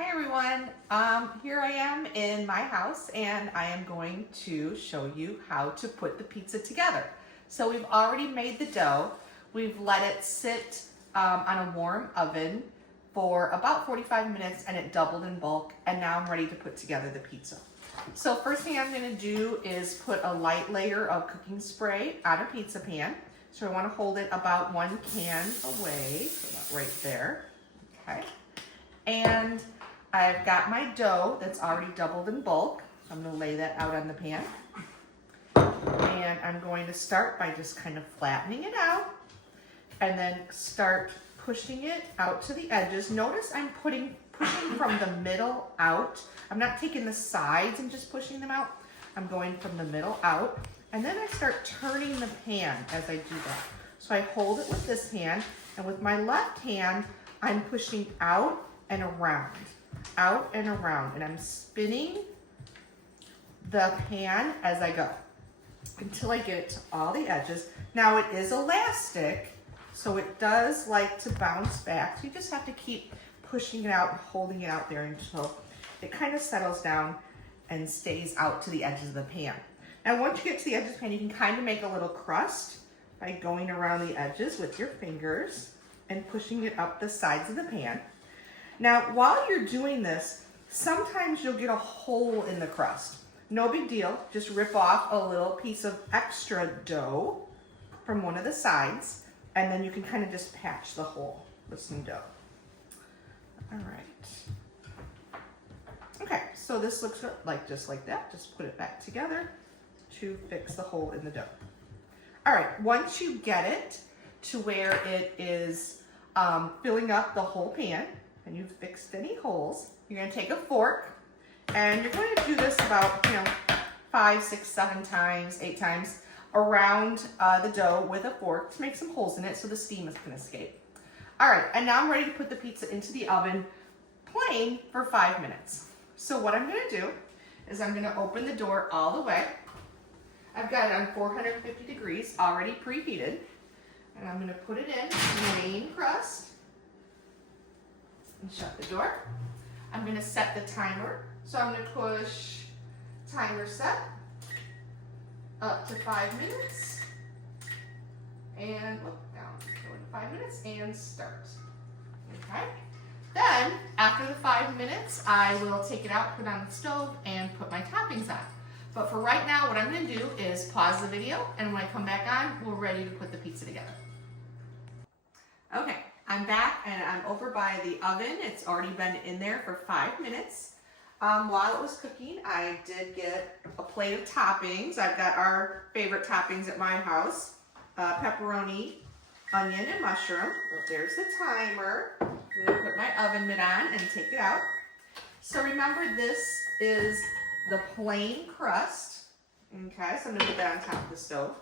Hi everyone, here I am in my house and I am going to show you how to put the pizza together. So we've already made the dough. We've let it sit on a warm oven for about 45 minutes and it doubled in bulk, and now I'm ready to put together the pizza. So first thing I'm going to do is put a light layer of cooking spray on a pizza pan. So I want to hold it about 1 can away, so about right there, okay? And I've got my dough that's already doubled in bulk. I'm going to lay that out on the pan. And I'm going to start by just kind of flattening it out and then start pushing it out to the edges. Notice I'm pushing from the middle out. I'm not taking the sides and just pushing them out. I'm going from the middle out. And then I start turning the pan as I do that. So I hold it with this hand, and with my left hand, I'm pushing out and around, and I'm spinning the pan as I go until I get it to all the edges. Now it is elastic, so it does like to bounce back. So you just have to keep pushing it out and holding it out there until it kind of settles down and stays out to the edges of the pan. Now once you get to the edges of the pan, you can kind of make a little crust by going around the edges with your fingers and pushing it up the sides of the pan. Now, while you're doing this, sometimes you'll get a hole in the crust. No big deal, just rip off a little piece of extra dough from one of the sides, and then you can kind of just patch the hole with some dough. All right. Okay, so this looks like just like that. Just put it back together to fix the hole in the dough. All right, once you get it to where it is filling up the whole pan, and you've fixed any holes, you're going to take a fork, and you're going to do this about 5, 6, 7 times, 8 times around the dough with a fork to make some holes in it so the steam can escape. All right, and now I'm ready to put the pizza into the oven plain for 5 minutes. So what I'm going to do is I'm going to open the door all the way. I've got it on 450 degrees already preheated, and I'm going to put it in the main crust and shut the door. I'm going to set the timer. So I'm going to push timer set up to 5 minutes and look down, go into 5 minutes and start. Okay. Then after the 5 minutes, I will take it out, put it on the stove, and put my toppings on. But for right now, what I'm going to do is pause the video, and when I come back on, we're ready to put the pizza together. Okay. I'm back and I'm over by the oven. It's already been in there for 5 minutes. While it was cooking, I did get a plate of toppings. I've got our favorite toppings at my house. Pepperoni, onion, and mushroom. Well, there's the timer. I'm going to put my oven mitt on and take it out. So remember, this is the plain crust. Okay, so I'm going to put that on top of the stove.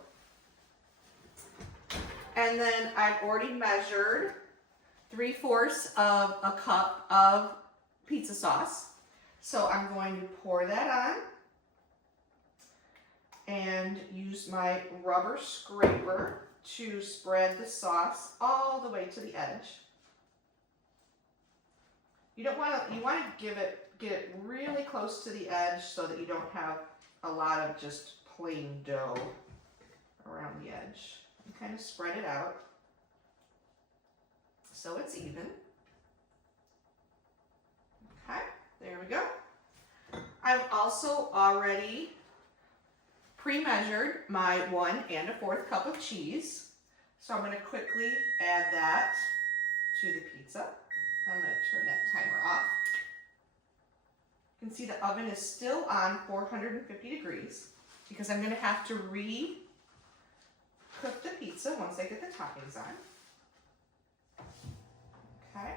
And then I've already measured 3/4 of a cup of pizza sauce. So I'm going to pour that on and use my rubber scraper to spread the sauce all the way to the edge. You want to get it really close to the edge so that you don't have a lot of just plain dough around the edge. You kind of spread it out so it's even. Okay, there we go. I've also already pre-measured my 1 1/4 cup of cheese. So I'm going to quickly add that to the pizza. I'm going to turn that timer off. You can see the oven is still on 450 degrees because I'm going to have to cook the pizza once I get the toppings on. Okay.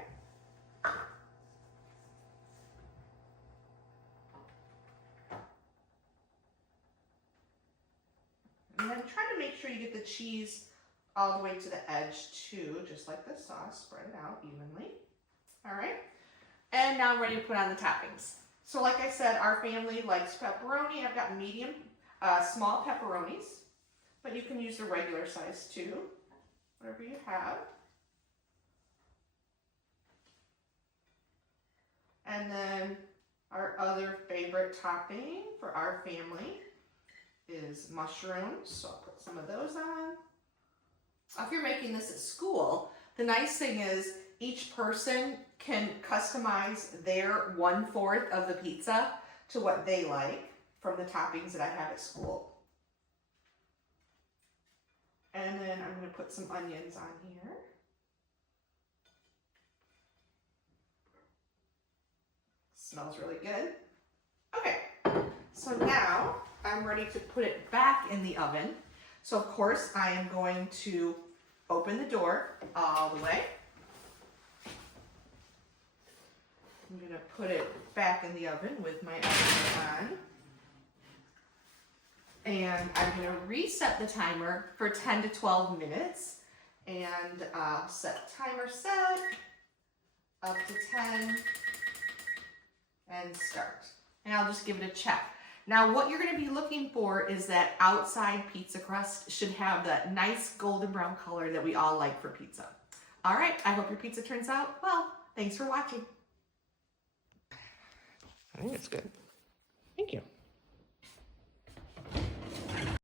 And then try to make sure you get the cheese all the way to the edge too, just like the sauce. Spread it out evenly. All right. And now I'm ready to put on the toppings. So like I said, our family likes pepperoni. I've got medium, small pepperonis, but you can use the regular size too, whatever you have. And then our other favorite topping for our family is mushrooms. So I'll put some of those on. If you're making this at school, the nice thing is each person can customize their 1/4 of the pizza to what they like from the toppings that I have at school. And then I'm going to put some onions on here. Smells really good. Okay, so now I'm ready to put it back in the oven. So of course I am going to open the door all the way. I'm going to put it back in the oven with my oven on. And I'm going to reset the timer for 10 to 12 minutes. And I'll set timer set up to 10 and start. And I'll just give it a check. Now what you're going to be looking for is that outside pizza crust should have that nice golden brown color that we all like for pizza. All right, I hope your pizza turns out well. Thanks for watching. I think it's good. Thank you.